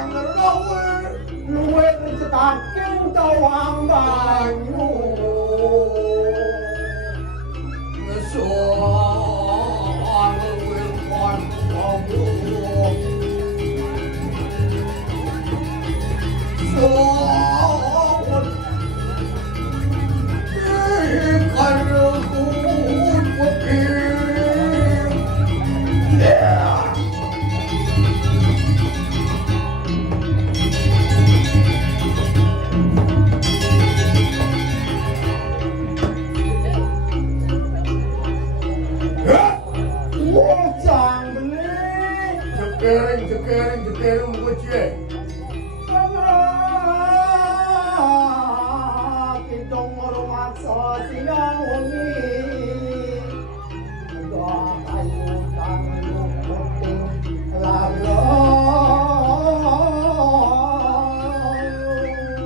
anggawe luwe cetakin tawang banyu ngesoal wilkon kamu soal karukut pekir yeah. Jekereng bocil. Kidong rumah siang wengi. Doa kayu tangan puting lalo.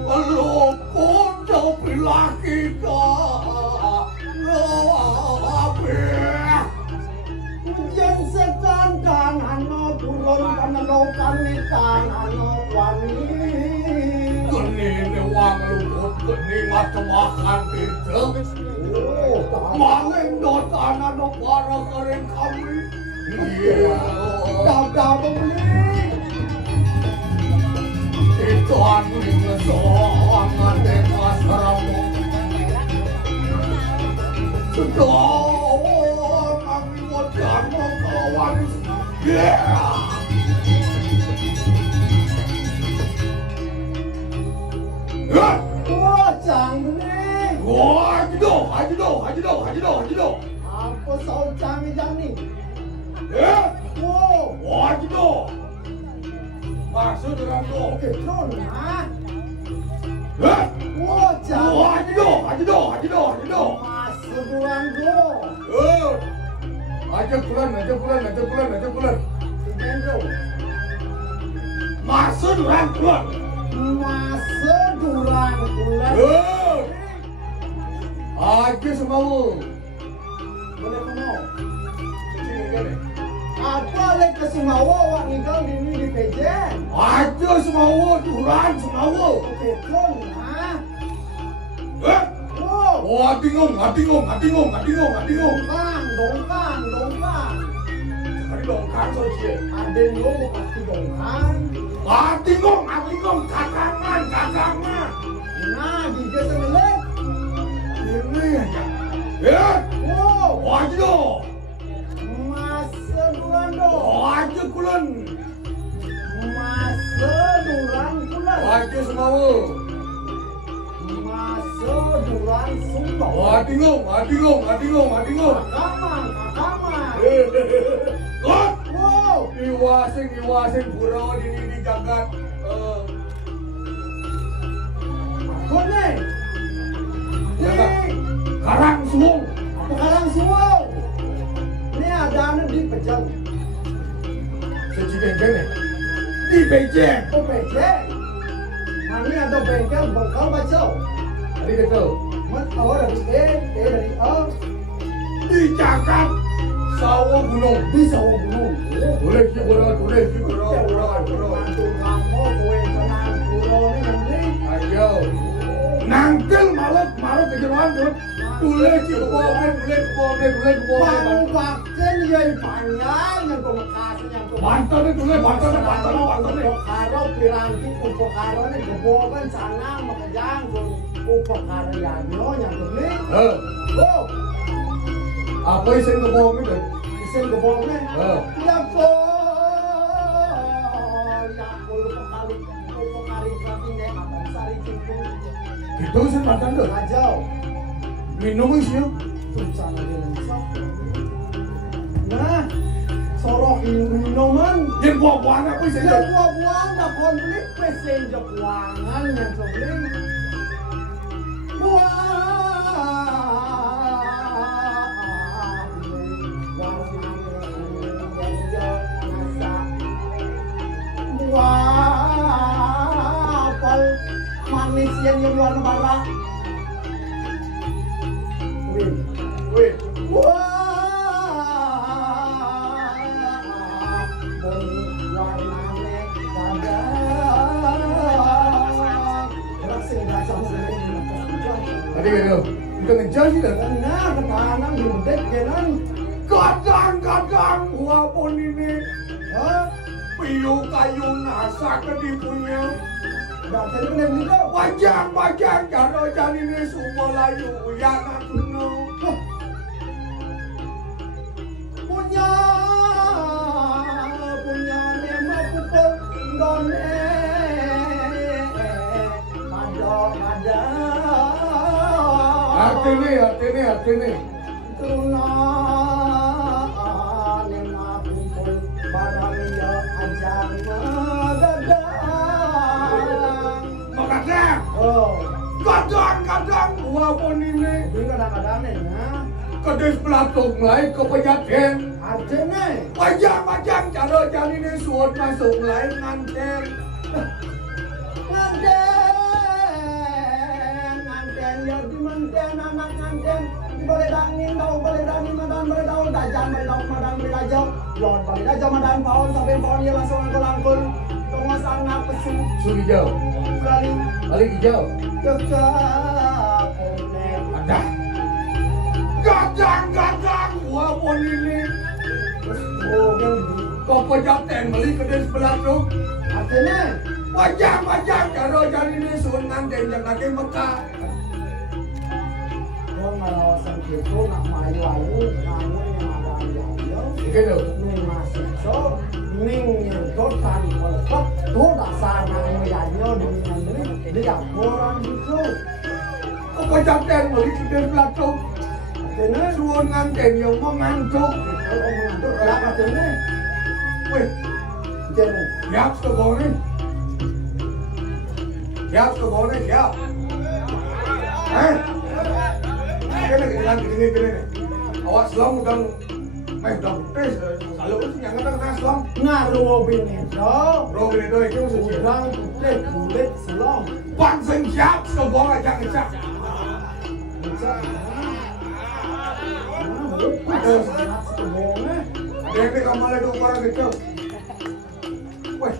Lu pun jauh laki kau. Jen setan kanan burun panelokan ikan anu wani kenine wang luput keni macan itu maling dotan anu para kering kami iya dadah beli itu anu ngesoangan dekas keramu sudah kami wajar mau kawan yeah. Haji do. Apa soal jang ni? Haji do. Maksud orang do. Ketron ah. Haji do. Maksud orang do. Ajak pulang. Gendro. Maksud orang pulang. Aja semau. Boleh mau. Apa lek ke semau wak nggal di pejen. Aja semau duran semau. Ketron ah. Wah, bingung. Dongkang. Sekali dongkang saja. Ada yang pasti dongkang. Bingung, kakangan. Nah, di desa melek. Ini aja. Wajib do. Masa duran do. Wajib kulen. Masa duran kulen. Wajib semua. Masa duran sumpah. Wah, bingung. Kakaman. Iwasing pura di jagat. Kone. Karang suwung. Apa karang suwung? Ini ada anu di pejang. Sejeng-jeng di Beijing. Oh Beijing. Ini ada bengkel bacau. Tadi gitu. Mat awal dari dari di Jagat Sawah Gunung. Di Sawah Gunung. Boleh sih orang. Mantu kamu gue senang burung ini. Ayo. Nangkel malut kejeruan tuh. Boleh sih boleh. Pakai yang panjang yang pemekasnya tuh. Bantalnya. Upakara piranti upakara ini gebokan sana makajang tuh. Upakara yanyo yang beli. Apa isen gebokan itu? Isen gebokan? Ya po. Upakari pelatinya abang sari cipu. Gitu isen makan tuh? Kajau. Minum isinya? Tuncana dia langsung. Nah, sorok minuman. Yang buah-buahan apa isinya? Yang buah-buahan tak konflik pesen jekuangan yang sebelum. Manis yang luar negara. Wih. Wah. Warnanya pada Tadi gitu. Kita ngejar sih dah. Nah, ketahanan di medek jalan. Kadang-kadang walaupun ini, piu kayu nasa kedipunya. Dah tadi kena beli kau. Bajang cara jalan ini semua layu yang aku know. Punya nema pupuk don ada. Hati nih. Tuna nema pupuk barang ya ajang magadang. Kadang-kadang walaupun ini. Kadang-kadang nih. Kedis pelatung mulai ke penyaten. Artinya Majang cara jalan ini suat masuk mulai nganten ya di manten anak nganten boleh dangin tahu boleh dangin madan boleh tahu dajang boleh tahu madan boleh dajang lon boleh dajang madan pohon sampai pohon dia langsung angkul tengah sangat pesu suri hijau balik hijau kekak ada Gadang-gadang walaupun ini kau pejaten beli kedai sebelah tu. Artinya Majang cara jalan ini sun nganten yang lagi Mekah. Kau ngelawasan itu nak mayu-ayu ngangun yang ada ayu. Gitu. Ning masih so ning nyentot tanpa lepas tu dasar nang mayu dengan ini dia orang itu. Kau pejaten beli kedai sebelah tu. Kena suon nganten yang mau ngantuk. Kalau ngantuk kelak katanya. Weh, jangan. Siap sekali. Siap. Kena. Awak selang udah tes. Kalau itu yang kata selang. Robin itu itu udang putih kulit selang. Bangsa siap sekali jangan. Dia kamu ada orang kecil. Weh,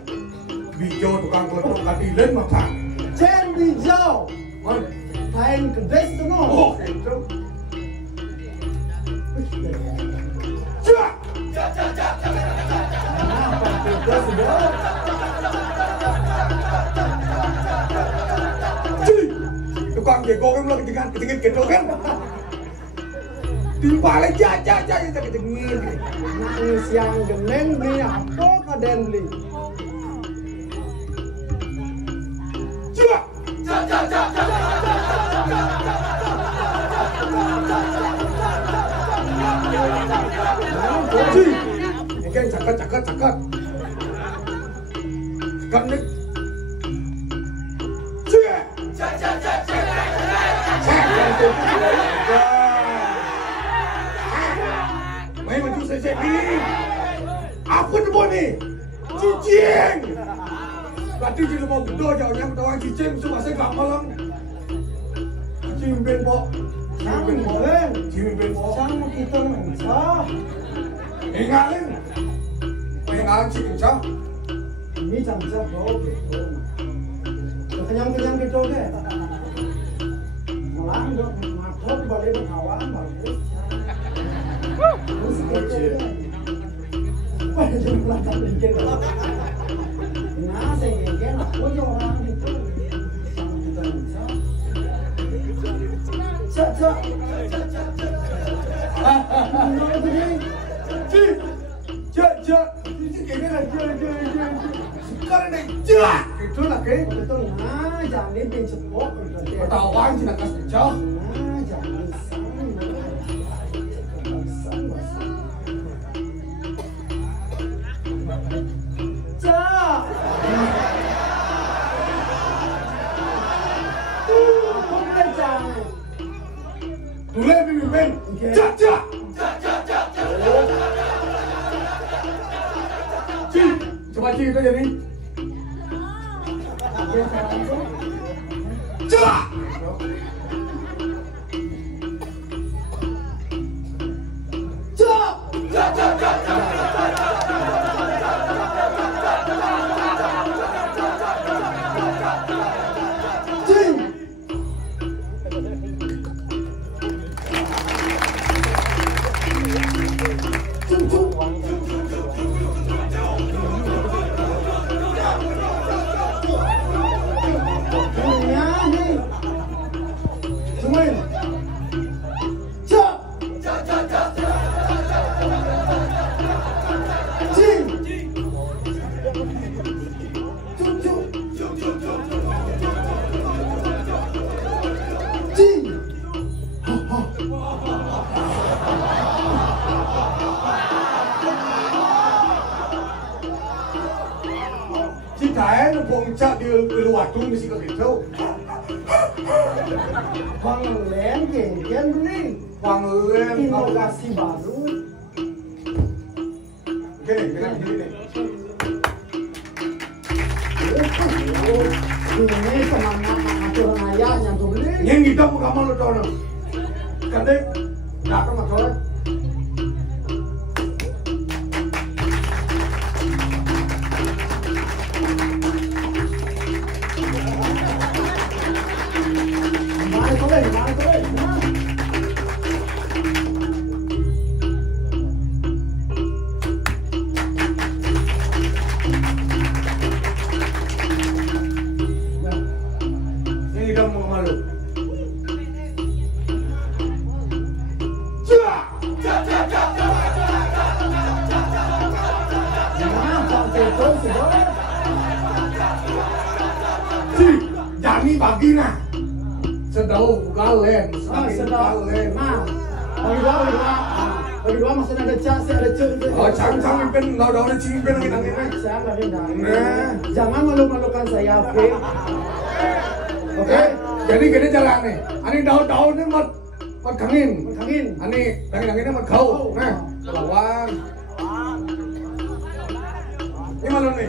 bijau tukang kelepon kadilan makan. Cen bijau. Kain kedes tu no. Oh, itu. Tukang jago kan lo ketingin gitu kan. Timbal aja kita ketengin. Nangis yang geneng beli apa kaden beli? Ini kan cakap. Cakap nih. Main maju saya ini. Apa tu ni? Cicing. Berarti dia mau betul jauhnya orang cicing semua saya tak malang. Cicing benbok. Cicing benbok. Sama kita mensah. Ingatin. Ingatin cicing sah. Ini camca bau betul. Kenyang gitu ke? Malang dok, matok boleh berkawan bagus. Terus kecil. Wah, jangan pelanggan bikin. Nah, saya bikin aku je orang itu. Cak. Cak. Ini kena cak. Sekarang ni cak. Itu nak ke? Betul. Nah, jangan dicepok. Pertawan je nak kasih cak. Nah, jangan Boleh pimpin. Cak. Coba kita jadi. Cak. saya numpang cak di luar tuh mesti ke gitu. Panglen genggen beli. Panglen Inovasi baru. Gini. Ini semangat aturan ayahnya tuh beli. Yang kita mau kamu lo tahu no. Kadang nggak kamu tahu. Jani bagina sedau kalen, sedau. Nah, bagi dua maksudnya ada cak, ada cuk. Oh, cang pimpin, nggak ada cimpin lagi nanti. Jangan malu-malukan saya, oke? Oke, jadi gini jalan nih. Ani daun ini mat kangin. Ani kangin mat kau. Nah, lawan. Ini malu nih.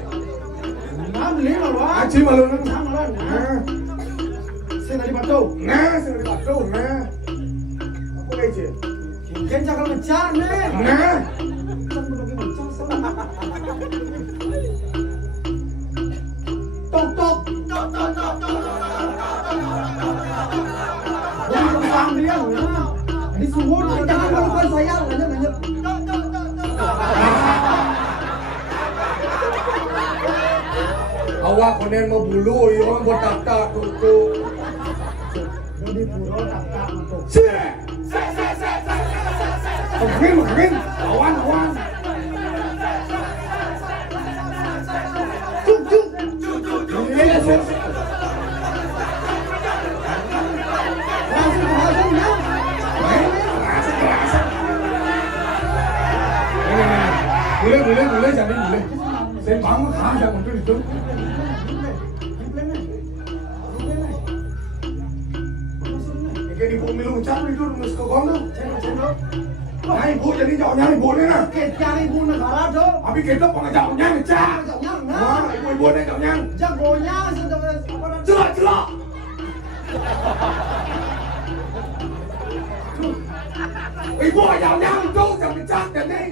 Beli lawan. Aci malu nih. Nah, saya dari Batu. Nah. Apa aja? Mungkin jangan ngecak nih. Nah. Tok. Jangan dia, disuruh jangan malukan saya, lanjut. Awak konen mau bulu, orang buat tak tutu. Jadi puro tak untuk. Makin, lawan. Cuk. Iya, boleh, jangan boleh. Saya bangun jangan untuk itu. Kayak di bumi lu cak itu rumus ke kono. Nah ibu jadi jauhnya ibu nih nah. Kita ibu negara tuh. Tapi kita pengen jauhnya nih cak. Nah ibu nih jauhnya. Jagonya sudah apa namanya? Celak. Ibu jauhnya itu jangan cak jadi.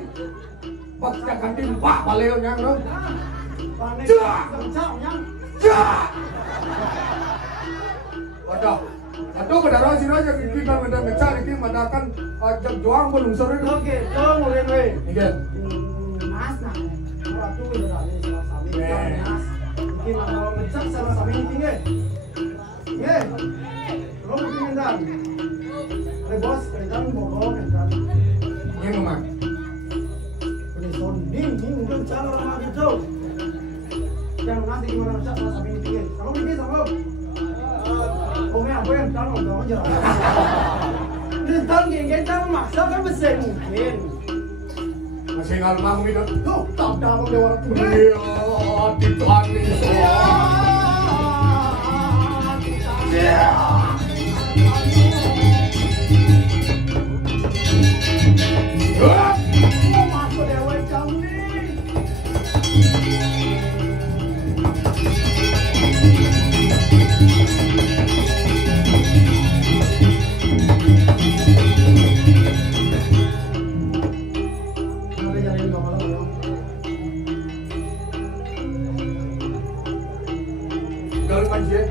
Pas jangan timpa baleunya loh. Celak. Wadah. Atau pada sini aja kita pada ngecari kita madakan jam juang belum sore. Oke, tuh mulai nih. Iya. Mas nah, ratu udah ada salah sami. Mas, mungkin mau ngecek salah sami ini tinggal. Ye, lo mungkin dan. Ada bos, kan bokong kan. Ini mama. Ini sonding, ini mungkin cara orang gitu. Yang nanti gimana ngecek salah sami ini tinggal. Kalau begini sama lo. Apa yang tahu nggak aja. Nonton geng tahu maksa kan bisa mungkin. Masih ngalmah gitu. Tuh, tak dapat lewat tuh. Iya, Tuhan ini. Mau masuk dewa kamu nih. Dalam aja.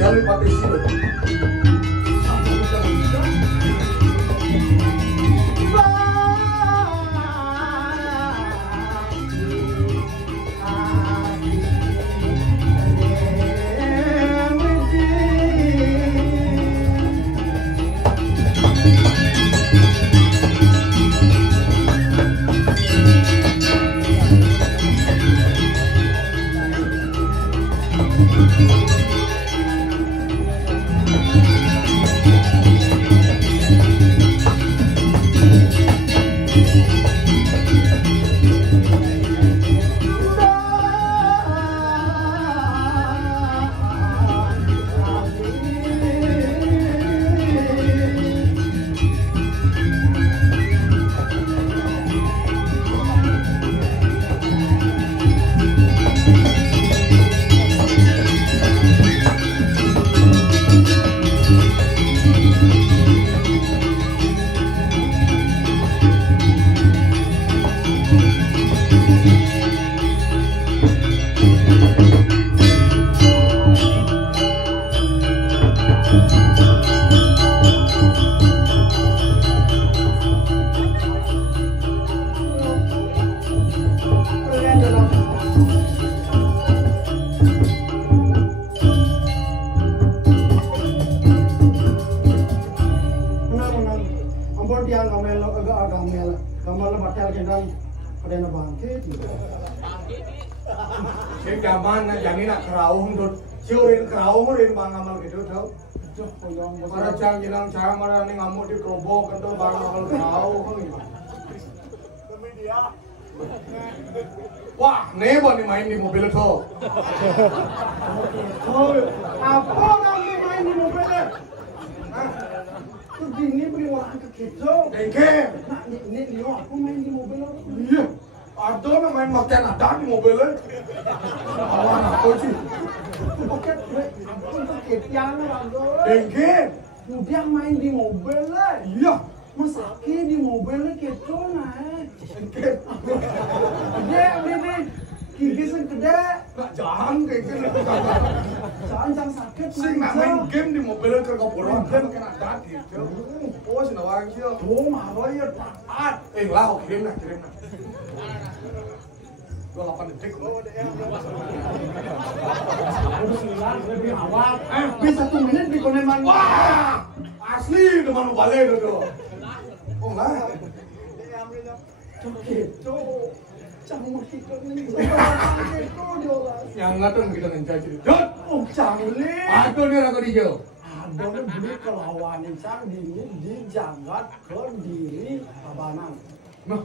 Jali pati sini. gamel batel kendang pada na bangkit. Sing zaman na jani nak kerawung dot siurin kerawung rin bang amal gitu tau. Para cang jilang cang mara ni ngamuk di kerobok kento bang amal kerawung. Wah, nih nih main di mobil tuh. Apa kamu main di mobilnya? Tuh gini beri orang ke kita. Dengke. Nah, ini Leo aku main di mobil. Iya. Ada yang main makan ada di mobilnya. Awan apa sih? Pakai untuk ketiang ada. Dengke. Dia main di mobilnya. Iya. Masaki di mobilnya kita naik. Gede, ini gigi segede. Nggak jangan kayak gini. Jangan sakit. Sing nak main game di mobilnya ke kapuran kan kena tadi. Oh, sih nawang sih. Oh, marah ya taat. Lah, kirim lah. 28 detik. Lebih awal. Bisa 1 menit di koneman. Wah, asli teman balik itu. Oh lah. Gitu. Jangan kita ini. Yang ngatur kita mencaci. Jod. Oh, canggih. Aduh nih ragu dijauh. Ada beli kelawan yang di jagat ke diri abanang. Nah,